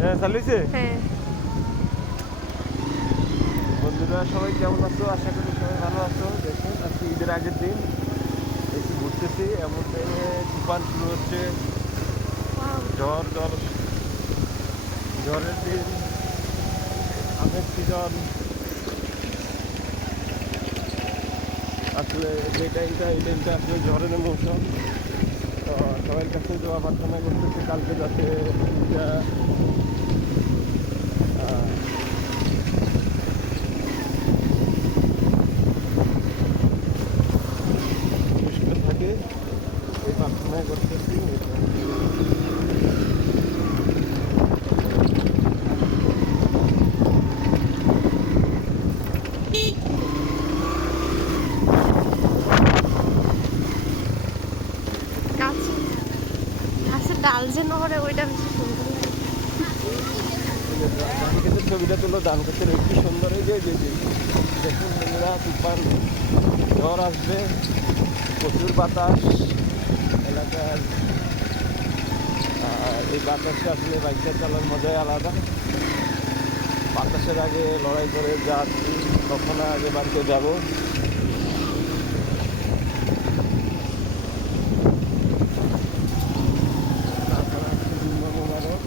হ্যাঁ চালিয়েছে। হ্যাঁ। বন্ধুরা সবাই কেমন আছো? আশা করি সবাই ভালো আছো। দেখুন আজকে ঈদের আগের দিন একটু ঘুরতেছি, এমন টাইমে তুফান শুরু হচ্ছে, ঝড়ের দিন, আমের সিজন। আসলে যে টাইমটা এই টাইমটা আসলে ঝড়ের মৌসুম। তো সবার কাছে দোয়া প্রার্থনা করতেছি কালকে যাতে ঈদটা পুষ্কর থাকে, এই প্রার্থনা করতেছি। গাছের ডাল যে নহরে ওইটা বেশি সুন্দর লাগে। ধান ক্ষেতের ছবিটা তুলো, ধান ক্ষেতের একটি সুন্দর এই যে দেখুন বন্ধুরা, তুফান ঝড় আসবে, প্রচুর বাতাস এলাকার। আর এই বাতাসে আসলে বাইকটা চালানোর মজাই আলাদা। বাতাসের আগে লড়াই করে যাচ্ছি, কখন আগে বাড়িতে যাব। তাছাড়া জুম্মা মোবারক,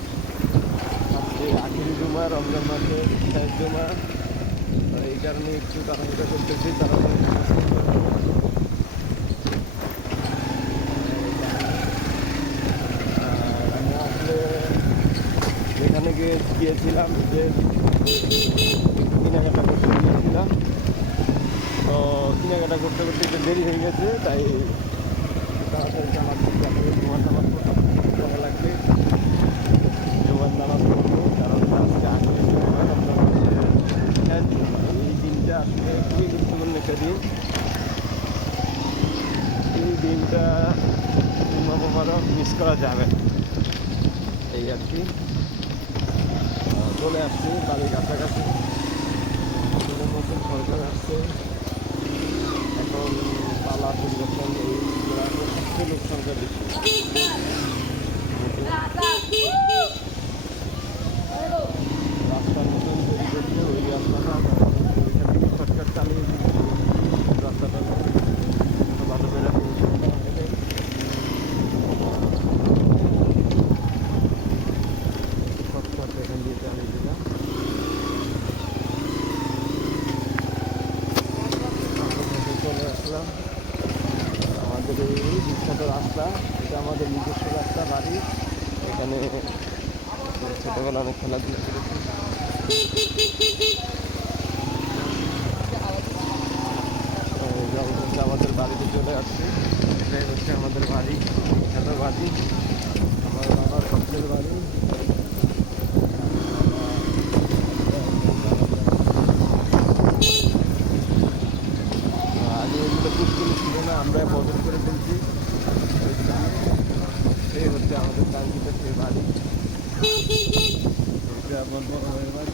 আজকে আখেরি জুমা, রমজান মাসের শেষ জুমা। এই কারণে একটু তাড়াহুড়া করতেছি, তাড়াতাড়ি নামাজ পড়তে হবে। আর আমি আসলে যেখানে গিয়েছিলাম যে কেনাকাটা করতে গিয়েছিলাম, তো কেনাকাটা করতে করতে একটু দেরি হয়ে গেছে, তাই তাড়াতাড়ি নামাজ পড়তে হবে। জুমার নামাজ পড়তে করা লাগবে, জুমার নামাজ পড়বো, কারণ আজকে আখেরি জুমা, রমজান মাসের শেষ জুমা। এই দিনটা আসলে খুবই গুরুত্বপূর্ণ একটা দিন। এই দিনটা জুম্মা মোবারক মিস করা যাবে না, এই আর কি। চলে আসছি বাড়ির কাছাকাছি, নতুন সরকার আসছে, এখন পালা পরিবর্তন, এই গ্রামের সবচেয়ে লোক সংখ্যা বেশি। রাস্তা নতুন তৈরি করছে, ওই রাস্তাটা ওইখান থেকে শর্টকাট চালিয়ে রাস্তাটা ভালো করে শর্টকাট এখান দিয়ে চালিয়ে দিলাম। চলে আসলাম আমাদের এই বিখ্যাত রাস্তা, এটা আমাদের নিজস্ব রাস্তা, বাড়ি। এখানে ছোটোবেলা অনেক খেলাধুলা করেছি। আমাদের বাড়িতে চলে আসছি, এটাই হচ্ছে আমাদের বাড়ি, বিখ্যাত বাড়ি, আমার বাবার পক্ষের বাড়ি। আগে এগুলো পুষ্করি ছিল না, আমরা বদল করে ফেলছি। এই হচ্ছে আমাদের কাঙ্ক্ষিত সেই বাড়ি, এটা আমার বড় ভাইয়ের বাড়ি।